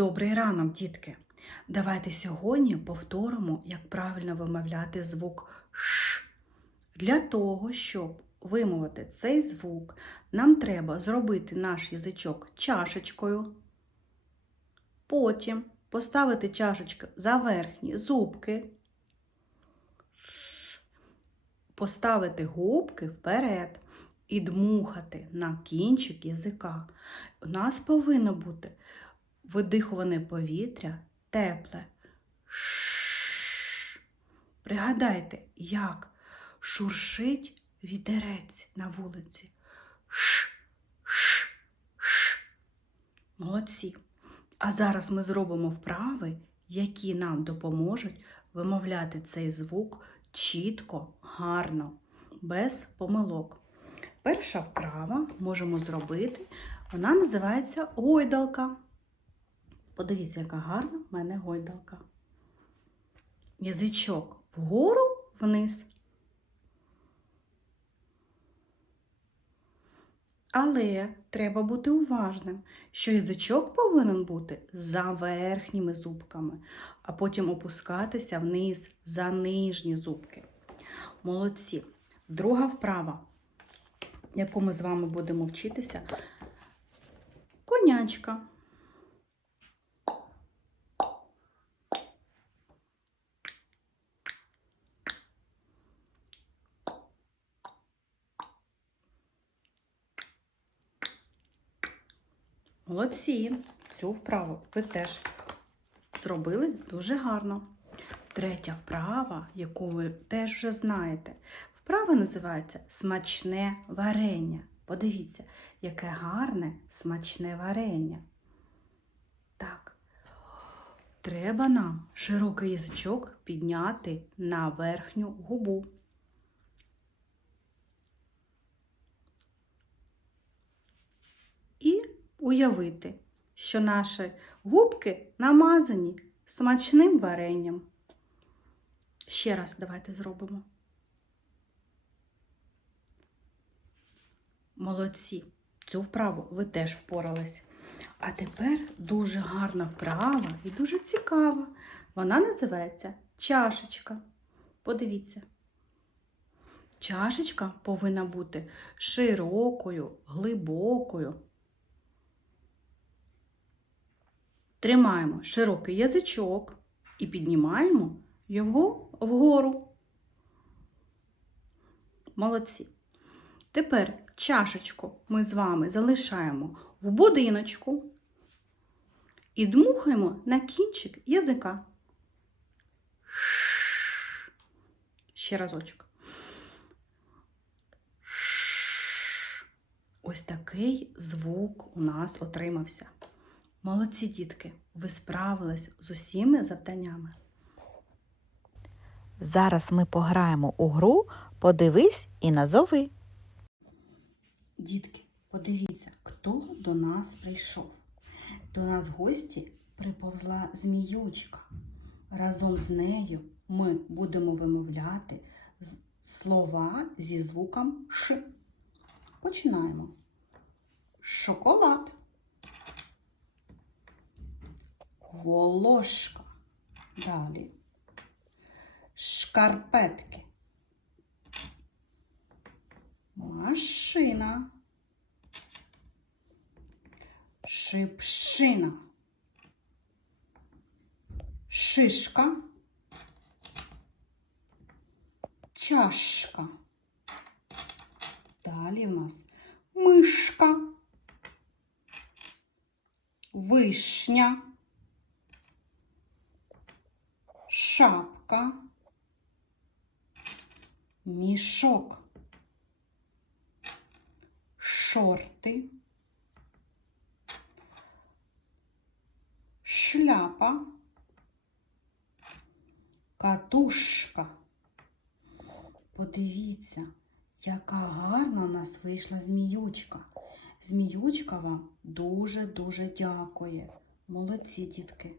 Добрий ранок, дітки! Давайте сьогодні повторимо, як правильно вимовляти звук Ш. Для того, щоб вимовити цей звук, нам треба зробити наш язичок чашечкою, потім поставити чашечку за верхні зубки, поставити губки вперед і дмухати на кінчик язика. У нас повинно бути видихуване повітря тепле. Ш. Пригадайте, як шуршить вітерець на вулиці. Ш, ш, ш. Молодці. А зараз ми зробимо вправи, які нам допоможуть вимовляти цей звук чітко, гарно, без помилок. Перша вправа можемо зробити, вона називається гойдалка. Подивіться, яка гарна в мене гойдалка. Язичок вгору вниз. Але треба бути уважним, що язичок повинен бути за верхніми зубками, а потім опускатися вниз за нижні зубки. Молодці. Друга вправа, яку ми з вами будемо вчитися, конячка. Молодці, цю вправу ви теж зробили дуже гарно. Третя вправа, яку ви теж вже знаєте. Вправа називається смачне варення. Подивіться, яке гарне смачне варення. Так. Треба нам широкий язичок підняти на верхню губу. І уявити, що наші губки намазані смачним варенням. Ще раз давайте зробимо. Молодці. Цю вправу ви теж впорались. А тепер дуже гарна вправа і дуже цікава. Вона називається чашечка. Подивіться. Чашечка повинна бути широкою, глибокою. Тримаємо широкий язичок і піднімаємо його вгору. Молодці. Тепер чашечку ми з вами залишаємо в будиночку і дмухаємо на кінчик язика. Ще разочок. Ось такий звук у нас отримався. Молодці дітки, ви справились з усіми завданнями. Зараз ми пограємо у гру Подивись і назови. Дітки, подивіться, хто до нас прийшов. До нас в гості приповзла зміючка. Разом з нею ми будемо вимовляти слова зі звуком Ш. Починаємо. Шоколад. Волошка. Далі. Шкарпетки. Машина. Шипшина. Шишка. Чашка. Далі в нас мишка. Вишня. Шапка. Мішок шорти, шляпа, катушка. Подивіться, яка гарна у нас вийшла зміючка. Зміючка вам дуже-дуже дякує. Молодці, дітки.